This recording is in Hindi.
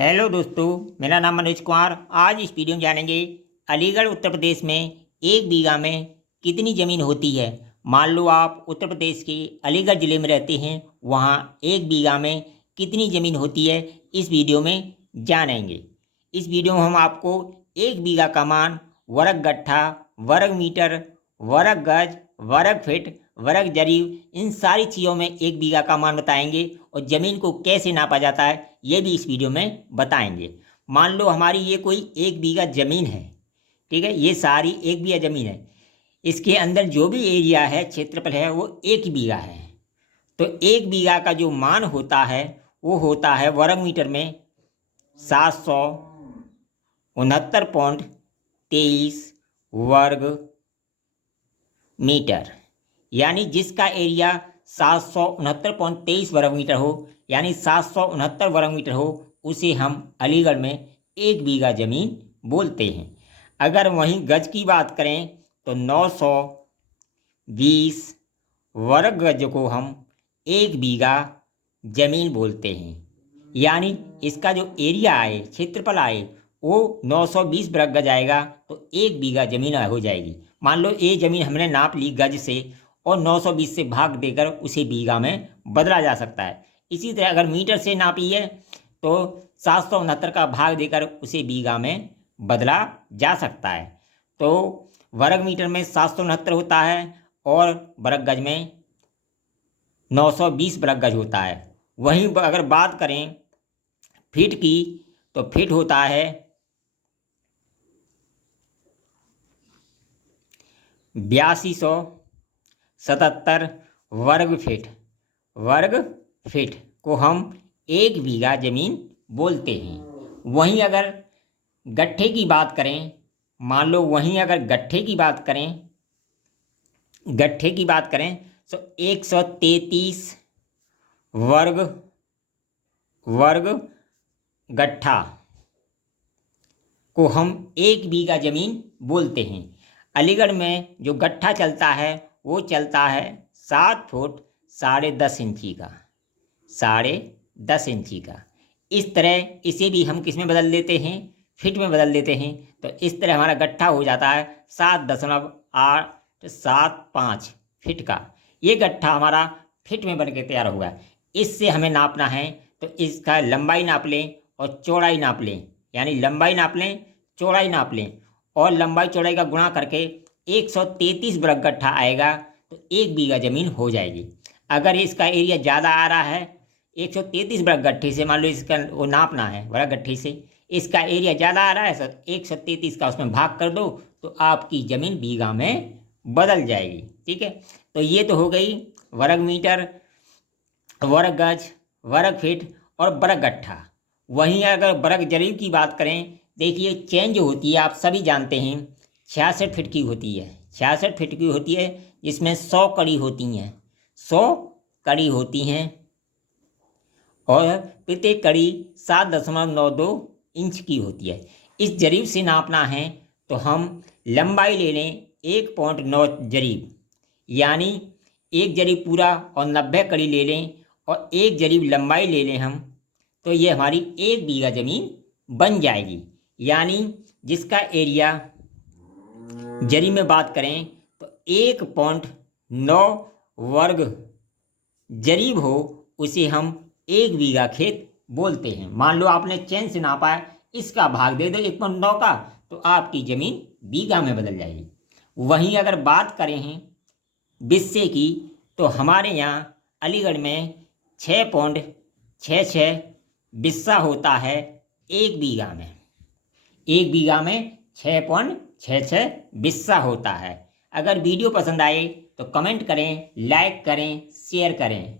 हेलो दोस्तों, मेरा नाम मनोज कुमार। आज इस वीडियो में जानेंगे अलीगढ़ उत्तर प्रदेश में एक बीघा में कितनी ज़मीन होती है। मान लो आप उत्तर प्रदेश के अलीगढ़ ज़िले में रहते हैं, वहाँ एक बीघा में कितनी ज़मीन होती है, इस वीडियो में जानेंगे। इस वीडियो में हम आपको एक बीघा का मान वर्ग गट्ठा, वर्ग मीटर, वर्ग गज, वर्ग फीट, वर्ग जरीब, इन सारी चीज़ों में एक बीघा का मान बताएंगे और ज़मीन को कैसे नापा जाता है ये भी इस वीडियो में बताएंगे। मान लो हमारी ये कोई एक बीघा ज़मीन है, ठीक है, ये सारी एक बीघा ज़मीन है। इसके अंदर जो भी एरिया है, क्षेत्रफल है, वो एक बीघा है। तो एक बीघा का जो मान होता है वो होता है वर्ग मीटर में 769.23 वर्ग मीटर। यानी जिसका एरिया 769.23 वर्ग मीटर हो, यानी 769 वर्ग मीटर हो, उसे हम अलीगढ़ में एक बीघा ज़मीन बोलते हैं। अगर वहीं गज की बात करें तो 920 वर्ग गज को हम एक बीघा ज़मीन बोलते हैं। यानी इसका जो एरिया आए, क्षेत्रफल आए, वो 920 वर्ग गज आएगा तो एक बीघा ज़मीन हो जाएगी। मान लो ये ज़मीन हमने नाप ली गज से और 920 से भाग देकर उसे बीघा में बदला जा सकता है। इसी तरह अगर मीटर से नापी है तो 769 का भाग देकर उसे बीघा में बदला जा सकता है। तो वर्ग मीटर में 769 होता है और वर्ग गज में 920 वर्ग गज होता है। वहीं अगर बात करें फीट की तो फीट होता है 8277 वर्ग फीट। वर्ग फीट को हम एक बीघा ज़मीन बोलते हैं। वहीं अगर गट्ठे की बात करें, मान लो वहीं अगर गट्ठे की बात करें तो 133 वर्ग गट्ठा को हम एक बीघा ज़मीन बोलते हैं। अलीगढ़ में जो गट्ठा चलता है वो चलता है 7 फुट 10.5 इंची का, 10.5 इंची का। इस तरह इसे भी हम किस में बदल देते हैं, फिट में बदल देते हैं। तो इस तरह हमारा गट्ठा हो जाता है 7.875 फिट का। ये गट्ठा हमारा फिट में बन के तैयार होगा। इससे हमें नापना है तो इसका लंबाई नाप लें और चौड़ाई नाप लें। यानी लंबाई नाप लें, चौड़ाई नाप लें और लंबाई चौड़ाई का गुणा करके 133 वर्ग गट्ठा आएगा तो एक बीघा ज़मीन हो जाएगी। अगर इसका एरिया ज़्यादा आ रहा है 133 वर्ग गट्ठे से, मान लो इसका वो नापना है वर्ग गट्ठे से, इसका एरिया ज़्यादा आ रहा है सर, 133 का उसमें भाग कर दो तो आपकी ज़मीन बीघा में बदल जाएगी। ठीक है, तो ये तो हो गई वर्ग मीटर, वर्ग गज, वर्ग फीट और वर्ग गट्ठा। वहीं अगर वर्ग जरीब की बात करें, देखिए चेंज होती है, आप सभी जानते हैं 66 फिट की होती है। 66 फिट की होती है जिसमें 100 कड़ी होती हैं, 100 कड़ी होती हैं और प्रत्येक कड़ी 7.92 इंच की होती है। इस जरीब से नापना है तो हम लंबाई ले लें 1.9 जरीब, यानी एक जरीब पूरा और 90 कड़ी ले लें और एक जरीब लंबाई ले लें हम, तो ये हमारी एक बीघा ज़मीन बन जाएगी। यानी जिसका एरिया जरीब में बात करें तो 1.9 वर्ग जरीब हो, उसे हम एक बीघा खेत बोलते हैं। मान लो आपने चैन से नापा है, इसका भाग दे दो 1.9 का तो आपकी ज़मीन बीघा में बदल जाएगी। वहीं अगर बात करें हैं बिस्से की तो हमारे यहाँ अलीगढ़ में 6.66 बिस्सा होता है एक बीघा में। एक बीघा में 6.66 बिस्सा होता है। अगर वीडियो पसंद आए तो कमेंट करें, लाइक करें, शेयर करें।